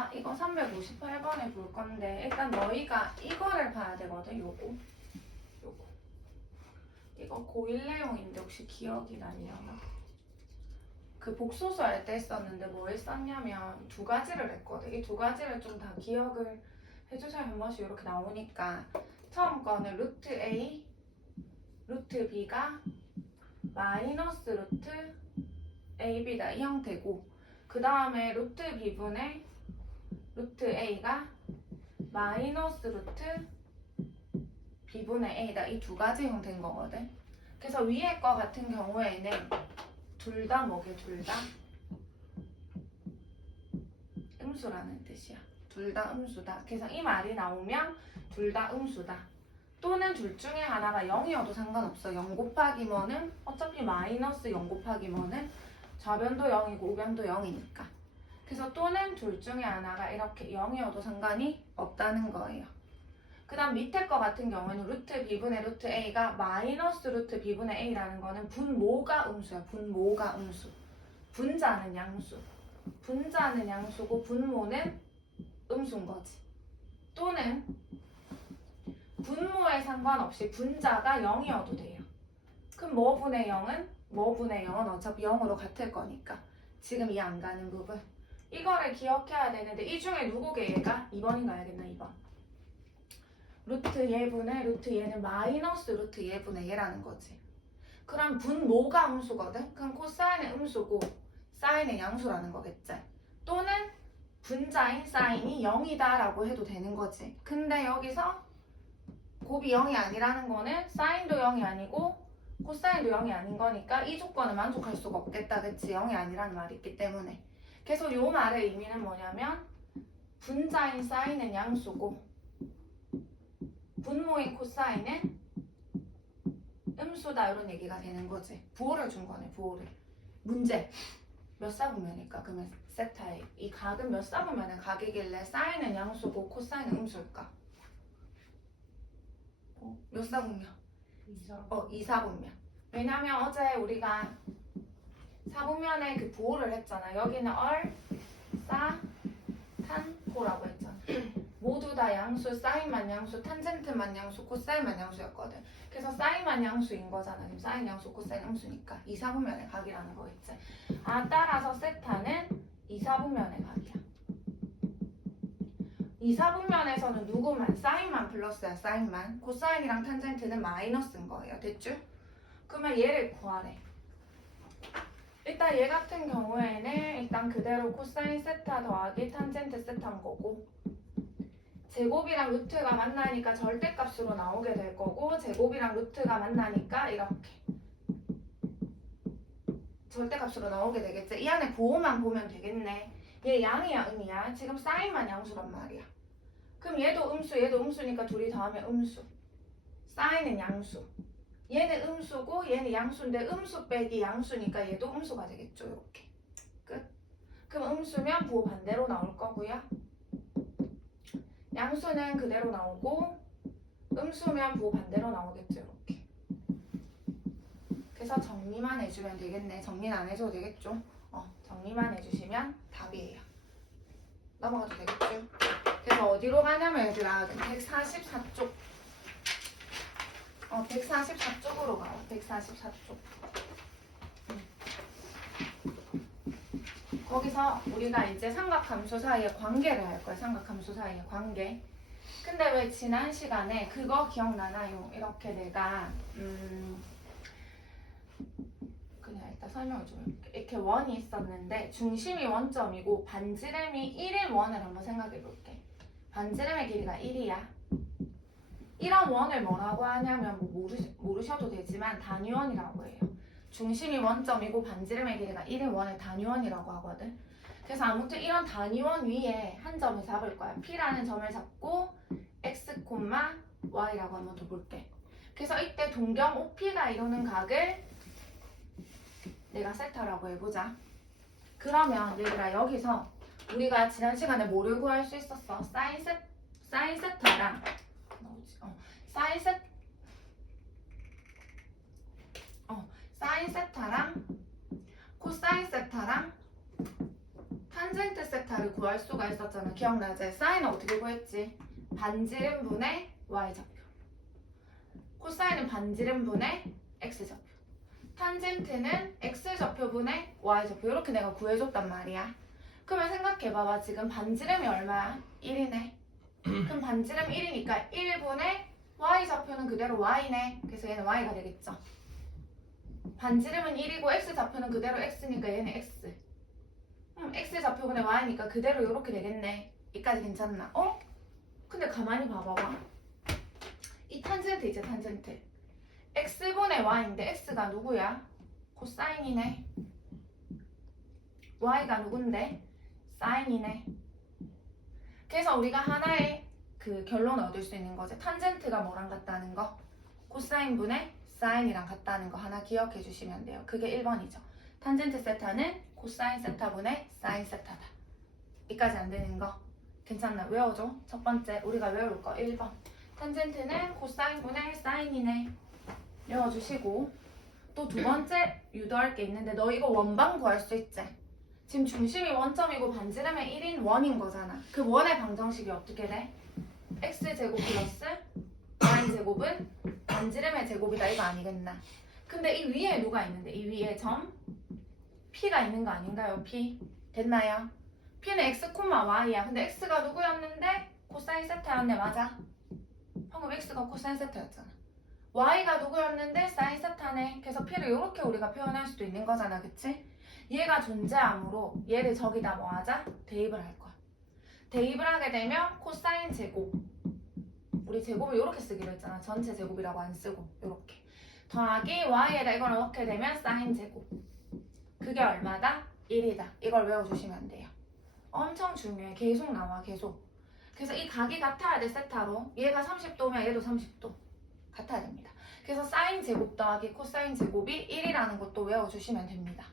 봐봐. 이거 358번에 볼 건데 일단 너희가 이거를 봐야 되거든. 요거. 이거 고1 내용인데 혹시 기억이 나려나? 그 복소수 할 때 했었는데 뭐 했었냐면 두 가지를 했거든. 이 두 가지를 좀 다 기억을 해주셔야 한 번씩 이렇게 나오니까 처음 거는 루트 A, 루트 B가 마이너스 루트 AB다 이 형태고 그 다음에 루트 B분의 루트 A가 마이너스 루트 B분의 A다 이 두 가지 형태인 거거든. 그래서 위에 거 같은 경우에는 둘 다 뭐게? 둘 다 음수라는 뜻이야. 둘 다 음수다. 그래서 이 말이 나오면 둘 다 음수다. 또는 둘 중에 하나가 0이어도 상관없어. 0 곱하기 뭐는 어차피 마이너스 0 곱하기 뭐는 좌변도 0이고 우변도 0이니까. 그래서 또는 둘 중에 하나가 이렇게 0이어도 상관이 없다는 거예요. 그 다음 밑에 거 같은 경우에는 루트 B분의 루트 A가 마이너스 루트 B분의 A라는 거는 분모가 음수야. 분모가 음수. 분자는 양수. 분자는 양수고 분모는 음수인 거지. 또는 분모에 상관없이 분자가 0이어도 돼요. 그럼 뭐분의 0은? 뭐분의 0은 어차피 0으로 같을 거니까. 지금 이해 안 가는 부분. 이거를 기억해야 되는데 이 중에 누구게 얘가? 2번인가 해야겠나 2번. 루트 얘분의 루트 얘는 마이너스 루트 얘분의 얘라는 거지. 그럼 분모가 음수거든? 그럼 코사인은 음수고 사인은 양수라는 거겠지. 또는 분자인 사인이 0이다 라고 해도 되는 거지. 근데 여기서 곱이 0이 아니라는 거는 사인도 0이 아니고 코사인도 0이 아닌 거니까 이 조건을 만족할 수가 없겠다. 그치? 0이 아니라는 말이 있기 때문에. 그래서 요 말의 의미는 뭐냐면 분자인 사인은 양수고 분모인 코사인은 음수다 이런 얘기가 되는 거지. 부호를 준 거네. 부호를. 문제. 몇 사분면일까? 그러면 세타의 이 각은 몇 사분면의 각이길래 사인은 양수고 코사인은 음수일까? 몇 사분면? 2사분면. 왜냐면 어제 우리가 사분면의 그 부호를 했잖아. 여기는 얼, 사, 탄, 호라고 했잖아. 모두 다 양수, 사인만 양수, 탄젠트만 양수, 코사인만 양수였거든. 그래서 사인만 양수인 거잖아. 지금 사인 양수, 코사인 음수니까 2사분면의 각이라는 거겠지. 따라서 세타는 2사분면의 각이야. 2사분면에서는 누구만? 사인만 플러스야. 사인만. 코사인이랑 탄젠트는 마이너스인 거예요. 됐죠? 그러면 얘를 구하래. 일단 얘 같은 경우에는 일단 그대로 코사인 세타 더하기 탄젠트 세타인 거고 제곱이랑 루트가 만나니까 절대값으로 나오게 될 거고 제곱이랑 루트가 만나니까 이렇게 절대값으로 나오게 되겠지. 이 안에 부호만 보면 되겠네. 얘 양이야 음이야? 지금 사인만 양수란 말이야. 그럼 얘도 음수 얘도 음수니까 둘이 더하면 음수. 사인은 양수. 얘는 음수고 얘는 양수인데 음수 빼기 양수니까 얘도 음수가 되겠죠. 이렇게 끝. 그럼 음수면 부호 반대로 나올 거고요. 양수는 그대로 나오고 음수면 부호 반대로 나오겠죠. 이렇게. 그래서 정리만 해주면 되겠네. 정리는 안 해줘도 되겠죠. 정리만 해주시면 답이에요. 넘어가도 되겠죠. 그래서 어디로 가냐면 얘들아 144쪽 144쪽으로 가요. 144쪽. 거기서 우리가 이제 삼각함수 사이의 관계를 할 거예요. 삼각함수 사이의 관계. 근데 왜 지난 시간에 그거 기억나나요? 이렇게 내가 그냥 일단 설명을 좀 해볼게. 이렇게 원이 있었는데 중심이 원점이고 반지름이 1인 원을 한번 생각해 볼게. 반지름의 길이가 1이야. 이런 원을 뭐라고 하냐면 뭐 모르셔도 되지만 단위원이라고 해요. 중심이 원점이고 반지름의 길이가 1인 원을 단위원이라고 하거든. 그래서 아무튼 이런 단위원 위에 한 점을 잡을 거야. P라는 점을 잡고 X, Y라고 한번 더 볼게. 그래서 이때 동경 OP가 이루는 각을 내가 세타라고 해보자. 그러면 얘들아 여기서 우리가 지난 시간에 뭐를 구할 수 있었어? 사인 세타랑 사인 세타랑 코사인 세타랑 탄젠트 세타를 구할 수가 있었잖아. 기억나지? 사인은 어떻게 구했지? 반지름분의 y좌표. 코사인은 반지름분의 x좌표. 탄젠트는 x좌표분의 y좌표. 이렇게 내가 구해줬단 말이야. 그러면 생각해봐봐. 지금 반지름이 얼마야? 1이네. 그럼 반지름 1이니까 1분의 y좌표는 그대로 y네. 그래서 얘는 y가 되겠죠. 반지름은 1이고 x좌표는 그대로 x니까 얘는 x. x좌표분의 y니까 그대로 이렇게 되겠네. 이까지 괜찮나? 근데 가만히 봐봐봐. 이 탄젠트 있지, 탄젠트. x분의 y인데 x가 누구야? 코사인이네. y가 누군데? 사인이네. 그래서 우리가 하나의 그 결론을 얻을 수 있는 거지. 탄젠트가 뭐랑 같다는 거? 코사인분의 사인이랑 같다는 거 하나 기억해 주시면 돼요. 그게 1번이죠. 탄젠트 세타는 코사인 세타분의 사인 세타다. 이까지 안 되는 거 괜찮나? 외워줘. 첫 번째 우리가 외울 거 1번. 탄젠트는 코사인분의 사인이네. 외워주시고, 또 두 번째 유도할 게 있는데 너 이거 원방 구할 수 있지? 지금 중심이 원점이고 반지름의 1인 원인 거잖아. 그 원의 방정식이 어떻게 돼? x제곱 플러스 y제곱은 반지름의 제곱이다 이거 아니겠나? 근데 이 위에 누가 있는데? 이 위에 점 p가 있는 거 아닌가요? p 됐나요? p는 x, y야. 근데 x가 누구였는데? 코사인 세타였네. 맞아? 방금 x가 코사인 세타였잖아. y가 누구였는데? 사인 세타네. 그래서 p를 이렇게 우리가 표현할 수도 있는 거잖아. 그치? 얘가 존재함으로 얘를 저기다 뭐 하자? 대입을 할 거야. 대입을 하게 되면 코사인 제곱, 우리 제곱을 이렇게 쓰기로 했잖아. 전체 제곱이라고 안 쓰고 이렇게 더하기 y에다 이걸 넣게 되면 사인 제곱. 그게 얼마다? 1이다. 이걸 외워주시면 돼요. 엄청 중요해. 계속 나와. 계속. 그래서 이 각이 같아야 돼. 세타로. 얘가 30도면 얘도 30도 같아야 됩니다. 그래서 사인 제곱 더하기 코사인 제곱이 1이라는 것도 외워주시면 됩니다.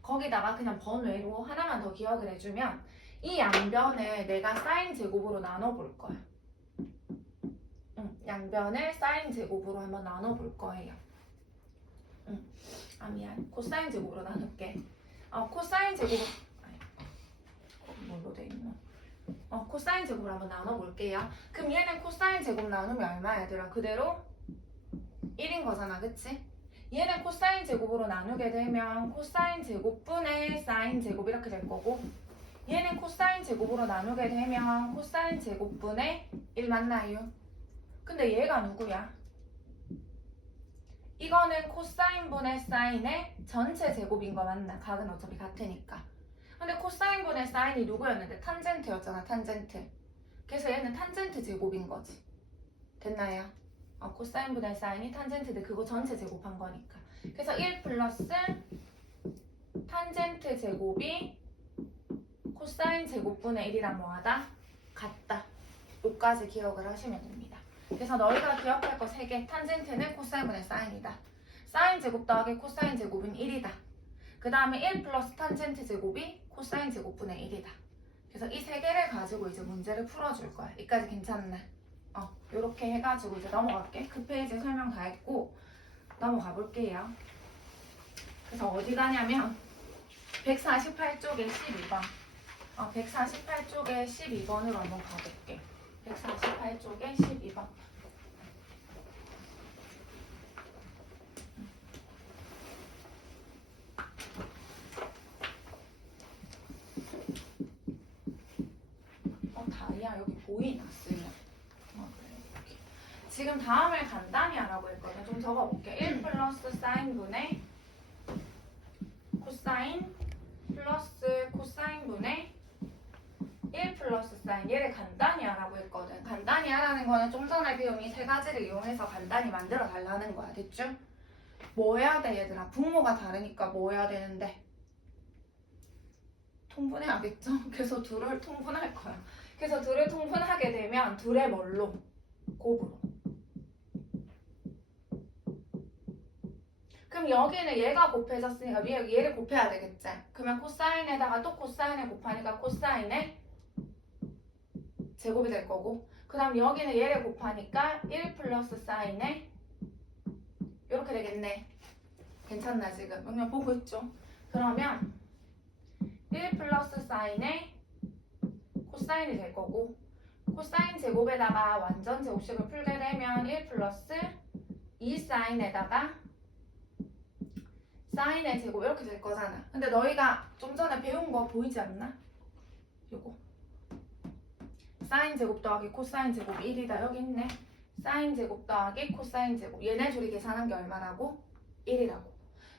거기다가 그냥 번외로 하나만 더 기억을 해주면 이 양변을 내가 사인 제곱으로 나눠볼 거야. 양변을 사인 제곱으로 한번 나눠볼 거예요. 미안. 코사인 제곱으로 나눌게. 코사인 제곱 뭘로 돼 있노? 코사인 제곱으로 한번 나눠볼게요. 그럼 얘는 코사인 제곱 나누면 얼마 얘들아? 그대로 1인 거잖아. 그치? 얘는 코사인 제곱으로 나누게 되면 코사인 제곱분의 사인 제곱 이렇게 될 거고, 얘는 코사인 제곱으로 나누게 되면 코사인 제곱분의 1 맞나요? 근데 얘가 누구야? 이거는 코사인분의 사인의 전체 제곱인 거 맞나? 각은 어차피 같으니까. 근데 코사인분의 사인이 누구였는데? 탄젠트였잖아. 탄젠트. 그래서 얘는 탄젠트 제곱인 거지. 됐나요? 코사인분의 사인이 탄젠트인데 그거 전체 제곱한 거니까. 그래서 1 플러스 탄젠트 제곱이 코사인 제곱분의 1이랑 뭐하다? 같다. 요까지 기억을 하시면 됩니다. 그래서 너희가 기억할 거 3개. 탄젠트는 코사인분의 사인이다. 사인 제곱 더하기 코사인 제곱은 1이다. 그 다음에 1 플러스 탄젠트 제곱이 코사인 제곱분의 1이다. 그래서 이 3개를 가지고 이제 문제를 풀어줄 거야. 여기까지 괜찮나? 요렇게 해가지고 이제 넘어갈게. 그 페이지 설명 다 했고 넘어가 볼게요. 그래서 어디 가냐면 148쪽에 12번. 148쪽에 12번으로 한번 가볼게. 148쪽에 12번. 다이아 여기 보이나 쓰면. 그래. 지금 다음을 간단히 하라고 했거든. 좀 적어볼게. 1 플러스 사인분의 코사인 플러스 코사인분의 1 플러스 사인. 얘를 간단히 하라고 했거든. 간단히 하라는 거는 좀 전에 배운 이 3가지를 이용해서 간단히 만들어 달라는 거야. 됐죠? 뭐 해야 돼 얘들아? 분모가 다르니까 뭐 해야 되는데? 통분해야겠죠? 그래서 둘을 통분할 거야. 그래서 둘을 통분하게 되면 둘의 뭘로? 곱으로. 그럼 여기는 얘가 곱해졌으니까 얘를 곱해야 되겠지? 그러면 코사인에다가 또 코사인을 곱하니까 코사인의 제곱이 될 거고, 그 다음 여기는 얘를 곱하니까 1 플러스 사인의 이렇게 되겠네. 괜찮나 지금? 그냥 보고 있죠? 그러면 1 플러스 사인의 코사인이 될 거고 코사인 제곱에다가 완전 제곱식을 풀게 되면 1 플러스 2 사인에다가 사인의 제곱 이렇게 될 거잖아. 근데 너희가 좀 전에 배운 거 보이지 않나? 요거 사인 제곱 더하기 코사인 제곱 1이다. 여기 있네. 사인 제곱 더하기 코사인 제곱. 얘네 둘이 계산한 게 얼마라고? 1이라고.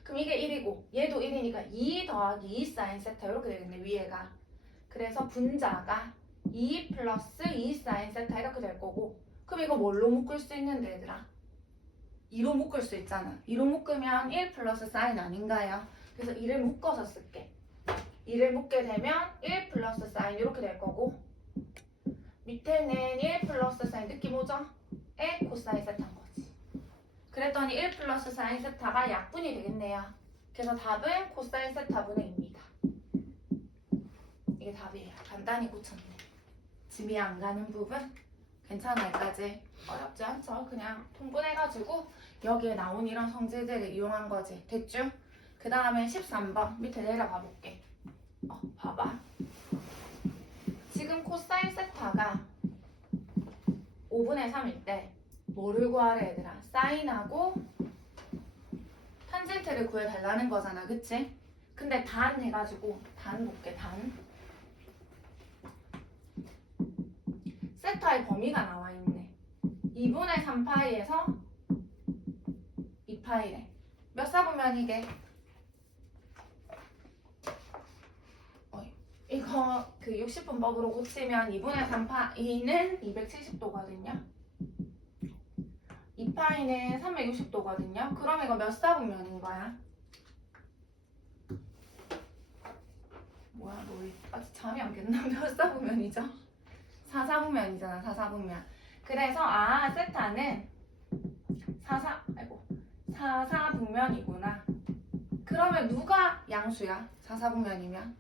그럼 이게 1이고 얘도 1이니까 2 더하기 2 사인 세타 이렇게 되겠네. 위에가. 그래서 분자가 2 플러스 2 사인 세타 이렇게 될 거고 그럼 이거 뭘로 묶을 수 있는데 얘들아? 2로 묶을 수 있잖아. 2로 묶으면 1 플러스 사인 아닌가요? 그래서 2를 묶어서 쓸게. 2를 묶게 되면 1 플러스 사인 이렇게 될 거고 밑에는 1 플러스 사인 느낌 오죠? 에 코사인 세타인 거지. 그랬더니 1 플러스 사인 세타가 약분이 되겠네요. 그래서 답은 코사인 세타분의 2입니다. 이게 답이에요. 간단히 고쳤네. 짐이 안 가는 부분? 괜찮아 여기까지. 어렵지 않죠? 그냥 통분해가지고 여기에 나온 이런 성질들을 이용한 거지. 됐죠? 그 다음에 13번 밑에 내려가 볼게. 봐봐. 지금 코사인 세타가 5분의 3일 때 뭐를 구하래 얘들아? 사인하고 탄젠트를 구해달라는 거잖아. 그치? 근데 단 해가지고 단 볼게. 단 세타의 범위가 나와 있네. 2분의 3파이에서 2파이래. 몇 사분면이게? 이거 그 60분법으로 고치면 2분의 3파이는 270도거든요. 2파이는 360도거든요. 그럼 이거 몇 사분면인 거야? 뭐야, 너 아직 잠이 안 깼나? 몇 사분면이죠? 4사분면이잖아, 4사분면. 그래서 세타는 4사분면이구나. 그러면 누가 양수야? 4사분면이면?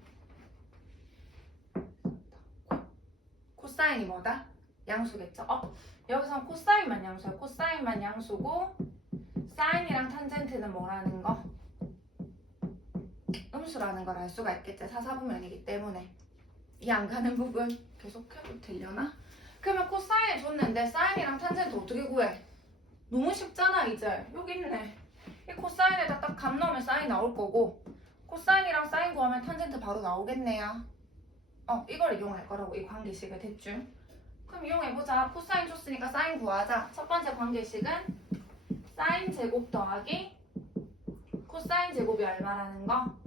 코사인이 뭐다? 양수겠죠? 여기선 코사인만 양수야. 코사인만 양수고 사인이랑 탄젠트는 뭐라는 거? 음수라는 걸 알 수가 있겠지. 4사분면이기 때문에. 이 안 가는 부분 계속해도 되려나? 그러면 코사인 줬는데 사인이랑 탄젠트 어떻게 구해? 너무 쉽잖아 이제. 여기 있네. 이 코사인에다 딱 값 넣으면 사인 나올 거고 코사인이랑 사인 구하면 탄젠트 바로 나오겠네요. 이걸 이용할 거라고. 이 관계식을. 됐죠? 그럼 이용해보자. 코사인 줬으니까 사인 구하자. 첫 번째 관계식은 사인 제곱 더하기 코사인 제곱이 얼마라는 거?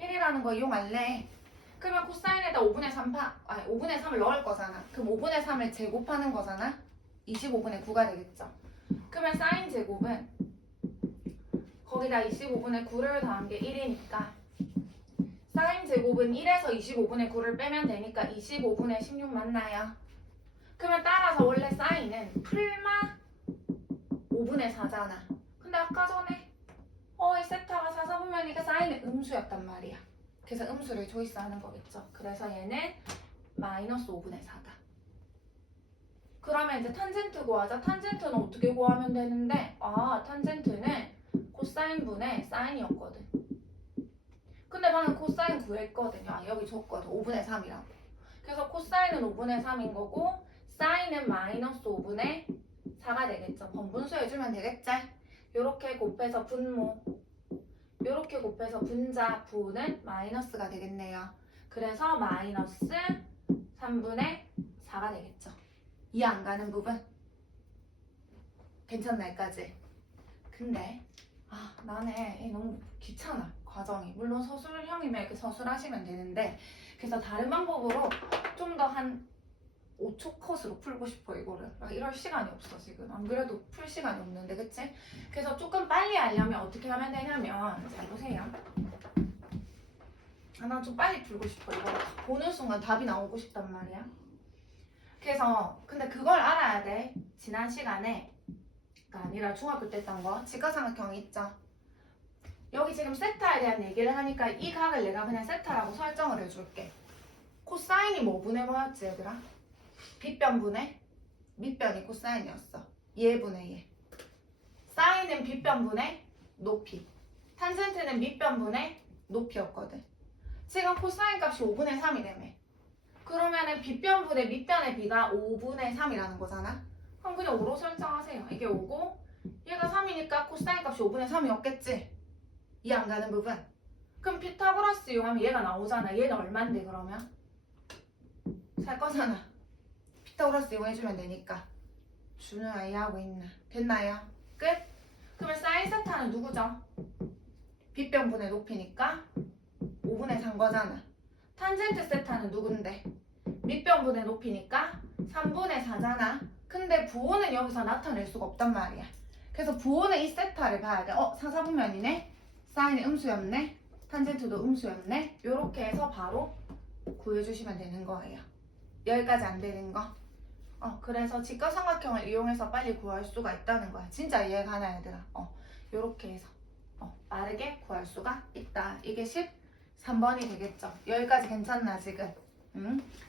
1이라는 거 이용할래. 그러면 코사인에다 5분의 3을 넣을 거잖아. 그럼 5분의 3을 제곱하는 거잖아. 25분의 9가 되겠죠. 그러면 사인 제곱은 거기다 25분의 9를 더한 게 1이니까 사인 제곱은 1에서 25분의 9를 빼면 되니까 25분의 16 맞나요? 그러면 따라서 원래 사인은 풀마 5분의 4잖아. 근데 아까 전에 이 세타가 4사분면이니까 사인은 음수였단 말이야. 그래서 음수를 조이스하는 거겠죠. 그래서 얘는 마이너스 5분의 4다. 그러면 이제 탄젠트 구하자. 탄젠트는 어떻게 구하면 되는데 탄젠트는 코사인분의 사인이었거든. 근데 방금 코사인 구했거든요. 여기 줬거든. 5분의 3이라고. 그래서 코사인은 5분의 3인 거고 사인은 마이너스 5분의 4가 되겠죠. 번분수 해주면 되겠지? 요렇게 곱해서 분모, 요렇게 곱해서 분자, 부는 마이너스가 되겠네요. 그래서 마이너스 3분의 4가 되겠죠. 이해 안 가는 부분? 괜찮나 여기까지? 근데 나는 너무 귀찮아 과정이. 물론 서술형이면 이렇게 서술하시면 되는데 그래서 다른 방법으로 좀 더 한 5초 컷으로 풀고 싶어 이거를. 이럴 시간이 없어 지금. 안 그래도 풀 시간이 없는데 그치? 그래서 조금 빨리 하려면 어떻게 하면 되냐면 잘 보세요. 난 좀 빨리 풀고 싶어 이거. 보는 순간 답이 나오고 싶단 말이야. 그래서 근데 그걸 알아야 돼. 지난 시간에 아니라 중학교 때 했던 거 직각삼각형 있죠? 여기 지금 세타에 대한 얘기를 하니까 이 각을 내가 그냥 세타라고 설정을 해줄게. 코사인이 뭐 분의 뭐였지 얘들아? 빗변분의 밑변이 코사인이었어. 얘분의 얘. 사인은 빗변분의 높이. 탄젠트는 밑변분의 높이였거든. 지금 코사인 값이 5분의 3이라며. 그러면은 빗변분의 밑변의 비가 5분의 3이라는 거잖아. 그럼 그냥 5로 설정하세요. 이게 5고 얘가 3이니까 코사인 값이 5분의 3이었겠지. 이해 안 가는 부분. 그럼 피타고라스 이용하면 얘가 나오잖아. 얘는 얼만데 그러면? 살 거잖아. 피타고라스 이용해주면 되니까. 준우야 이해하고 있나? 됐나요? 끝? 그러면 사인 세타는 누구죠? 빗변분의 높이니까 5분의 3 거잖아. 탄젠트 세타는 누군데? 밑변분의 높이니까 3분의 4잖아. 근데 부호는 여기서 나타낼 수가 없단 말이야. 그래서 부호는 이 세타를 봐야 돼. 상사분면이네. 사인이 음수였네. 탄젠트도 음수였네. 요렇게 해서 바로 구해주시면 되는 거예요. 여기까지 안 되는 거. 그래서 직각삼각형을 이용해서 빨리 구할 수가 있다는 거야. 진짜 이해 가나 얘들아? 요렇게 해서 빠르게 구할 수가 있다. 이게 13번이 되겠죠. 여기까지 괜찮나 지금?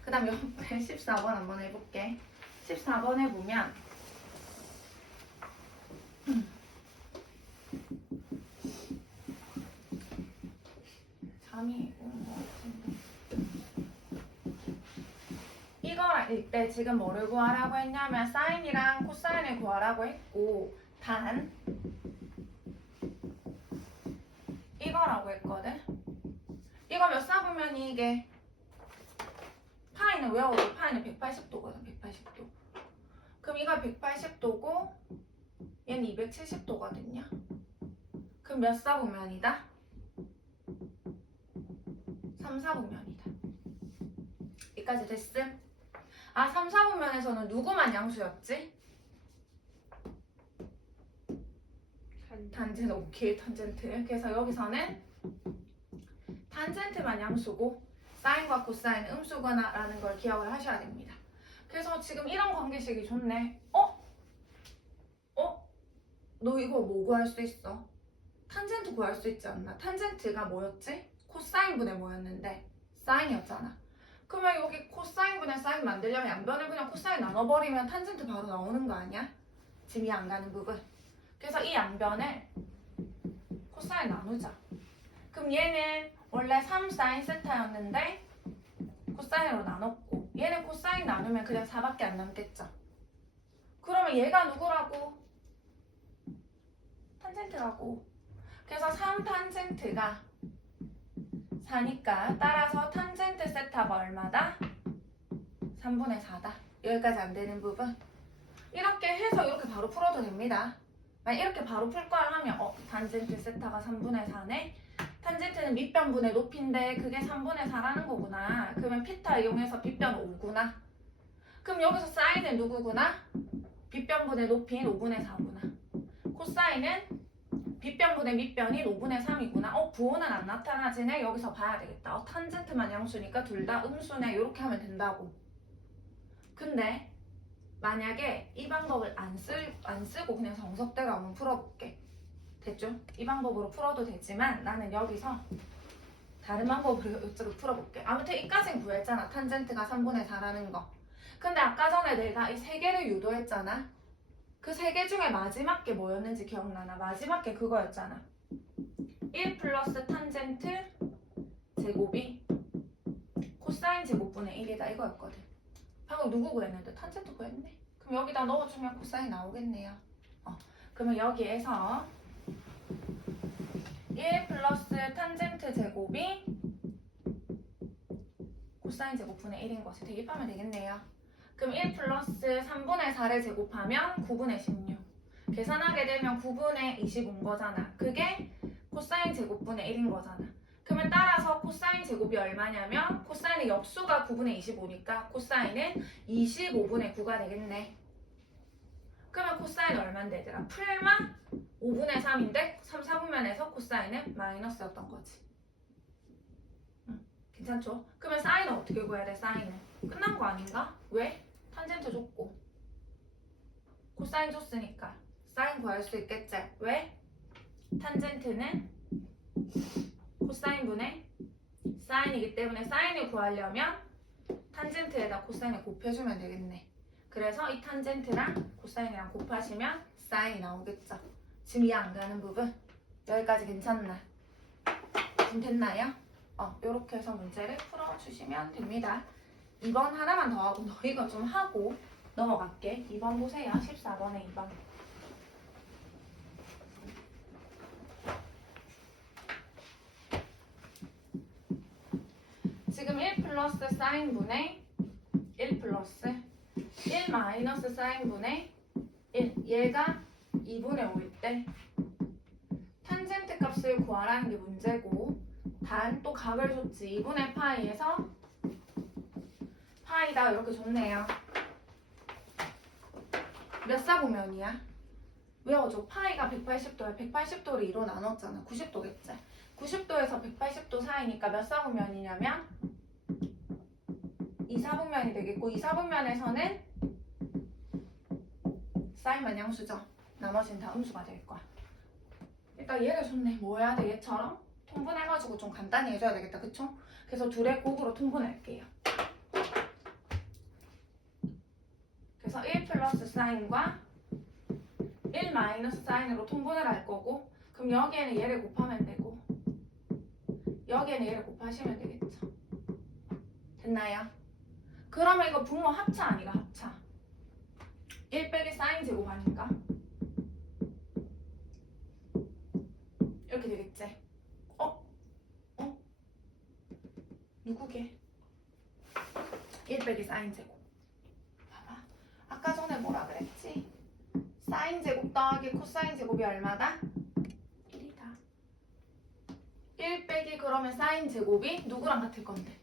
그 다음 옆에 14번 한번 해볼게. 14번에 보면 잠이 오는 것 같은데 이거일 때 지금 뭐를 구하라고 했냐면 사인이랑 코사인을 구하라고 했고 단 이거라고 했거든. 이거 몇 사분면이 이게 파이는 외워도 파이는 180도거든. 180도. 그럼 이거 180도고 얘는 270도거든요. 그럼 몇 사분면이다? 3, 4분면이다. 여기까지 됐음? 3, 4분면에서는 누구만 양수였지? 탄젠트. 오케이, 탄젠트. 그래서 여기서는 탄젠트만 양수고 사인과 코사인은 음수거나라는 걸 기억을 하셔야 됩니다. 그래서 지금 이런 관계식이 좋네. 너 이거 뭐 구할 수 있어? 탄젠트 구할 수 있지 않나? 탄젠트가 뭐였지? 코사인분의 뭐였는데? 사인이었잖아. 그러면 여기 코사인분의 사인 만들려면 양변을 그냥 코사인 나눠버리면 탄젠트 바로 나오는 거 아니야? 지금 이해 안 가는 부분. 그래서 이 양변을 코사인 나누자. 그럼 얘는 원래 3 사인 세타였는데 코사인으로 나눴고 얘는 코사인 나누면 그냥 4밖에 안 남겠죠. 그러면 얘가 누구라고? 탄젠트라고. 그래서 3 탄젠트가 4니까 따라서 탄젠트 세타가 얼마다? 3분의 4다. 여기까지 안 되는 부분. 이렇게 해서 이렇게 바로 풀어도 됩니다. 만약 이렇게 바로 풀 거야 하면 탄젠트 세타가 3분의 4네. 탄젠트는 밑변분의 높이인데 그게 3분의 4라는 거구나. 그러면 피타 이용해서 빗변 5구나. 그럼 여기서 사인은 누구구나? 빗변분의 높이인 5분의 4구나. 코사인은 빗변분의 밑변인 5분의 3이구나. 부호는 안 나타나지네. 여기서 봐야 되겠다. 탄젠트만 양수니까 둘 다 음수네. 이렇게 하면 된다고. 근데 만약에 이 방법을 안 쓰고 그냥 정석대로 한번 풀어볼게. 됐죠? 이 방법으로 풀어도 되지만 나는 여기서 다른 방법으로 이쪽으로 풀어볼게. 아무튼 이까진 구했잖아. 탄젠트가 3분의 4라는 거. 근데 아까 전에 내가 이 세 개를 유도했잖아. 그 세 개 중에 마지막 게 뭐였는지 기억나나? 마지막 게 그거였잖아. 1 플러스 탄젠트 제곱이 코사인 제곱분의 1이다 이거였거든. 방금 누구 구했는데? 탄젠트 구했네. 그럼 여기다 넣어주면 코사인 나오겠네요. 그러면 여기에서 1 플러스 탄젠트 제곱이 코사인 제곱분의 1인 것을 대입하면 되겠네요. 그럼 1 플러스 3분의 4를 제곱하면 9분의 16. 계산하게 되면 9분의 25인 거잖아. 그게 코사인 제곱분의 1인 거잖아. 그러면 따라서 코사인 제곱이 얼마냐면 코사인의 역수가 9분의 25니까 코사인은 25분의 9가 되겠네. 그러면 코사인 얼마인데 얘들아? 풀마 5분의 3인데 3, 4분면에서 코사인은 마이너스였던 거지. 괜찮죠? 그러면 사인은 어떻게 구해야 돼? 사인은 끝난 거 아닌가? 왜? 탄젠트 줬고 코사인 줬으니까 사인 구할 수 있겠지? 왜? 탄젠트는 코사인분의 사인이기 때문에 사인을 구하려면 탄젠트에다 코사인을 곱해주면 되겠네. 그래서 이 탄젠트랑 코사인이랑 곱하시면 사인이 나오겠죠. 지금 이해 안 가는 부분? 여기까지 괜찮나? 지금 됐나요? 이렇게 해서 문제를 풀어주시면 됩니다. 2번 하나만 더 하고 너 이거 좀 하고 넘어갈게. 2번 보세요. 14번에 2번. 지금 1 플러스 사인분의 1 플러스 1 마이너스 사인분의 1. 얘가 2분의 5일 때 탄젠트 값을 구하라는 게 문제고, 단 또 각을 줬지. 2분의 파이에서 파이다 이렇게 줬네요. 몇 사분면이야? 외워줘. 파이가 180도야. 180도를 2로 나눴잖아. 90도겠지? 90도에서 180도 사이니까 몇 사분면이냐면 2사분면이 되겠고, 2사분면에서는 사인만 양수죠. 나머지는 다 음수가 될 거야. 일단 얘를 줬네. 뭐 해야 돼? 얘처럼 통분해가지고 좀 간단히 해줘야 되겠다. 그쵸? 그래서 둘의 곱으로 통분할게요. 그래서 1 플러스 사인과 1 마이너스 사인으로 통분을 할 거고, 그럼 여기에는 얘를 곱하면 되고 여기에는 얘를 곱하시면 되겠죠. 됐나요? 그러면 이거 분모 합차 아니가 합차. 1 빼기 사인 제곱 아닌가? 이렇게 되겠지? 누구게? 1 빼기 사인 제곱. 봐봐. 아까 전에 뭐라 그랬지? 사인 제곱 더하기 코사인 제곱이 얼마다? 1이다. 1 빼기 그러면 사인 제곱이 누구랑 같을 건데?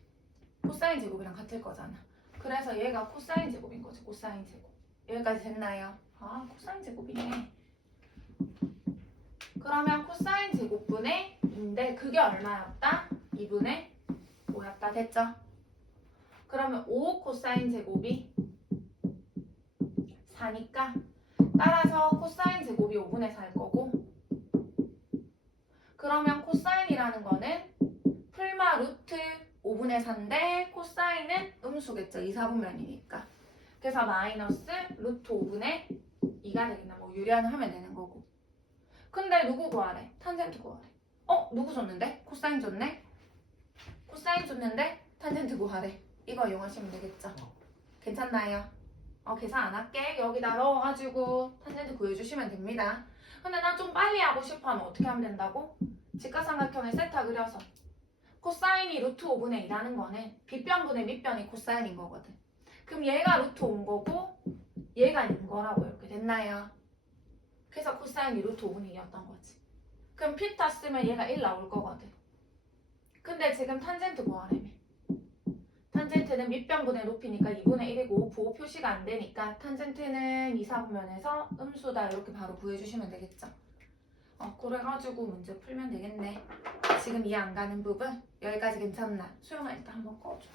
코사인 제곱이랑 같을 거잖아. 그래서 얘가 코사인 제곱인 거지. 코사인 제곱. 여기까지 됐나요? 아, 코사인 제곱이네. 그러면 코사인 제곱분의 2인데 그게 얼마였다? 2분의 5였다. 됐죠? 그러면 5 코사인 제곱이 4니까 따라서 코사인 제곱이 5분의 4일 거고, 그러면 코사인이라는 거는 풀마 루트 5분의 4인데 코사인은 음수겠죠. 2사분면이니까. 그래서 마이너스 루트 5분의 2가 되겠나. 뭐 유리하는 하면 되는 거고. 근데 누구 구하래? 탄젠트 구하래. 누구 줬는데? 코사인 줬네? 코사인 줬는데 탄젠트 구하래. 이거 이용하시면 되겠죠. 괜찮나요? 계산 안 할게. 여기다 넣어가지고 탄젠트 구해주시면 됩니다. 근데 나 좀 빨리 하고 싶어 하면 어떻게 하면 된다고? 직각삼각형의 세타 그려서 코사인이 루트 5분의 2라는 거는 빗변분의 밑변이 코사인인 거거든. 그럼 얘가 루트 5인 거고 얘가 2인 거라고. 이렇게 됐나요? 그래서 코사인이 루트 5분의 2였던 거지. 그럼 피타 쓰면 얘가 1 나올 거거든. 근데 지금 탄젠트 구하래며. 탄젠트는 밑변분의 높이니까 2분의 1이고 부호 표시가 안 되니까 탄젠트는 2사분면에서 음수다. 이렇게 바로 구해주시면 되겠죠. 그래가지고 문제 풀면 되겠네. 지금 이해 안 가는 부분 여기까지 괜찮나? 수영아 일단 한번 꺼줘.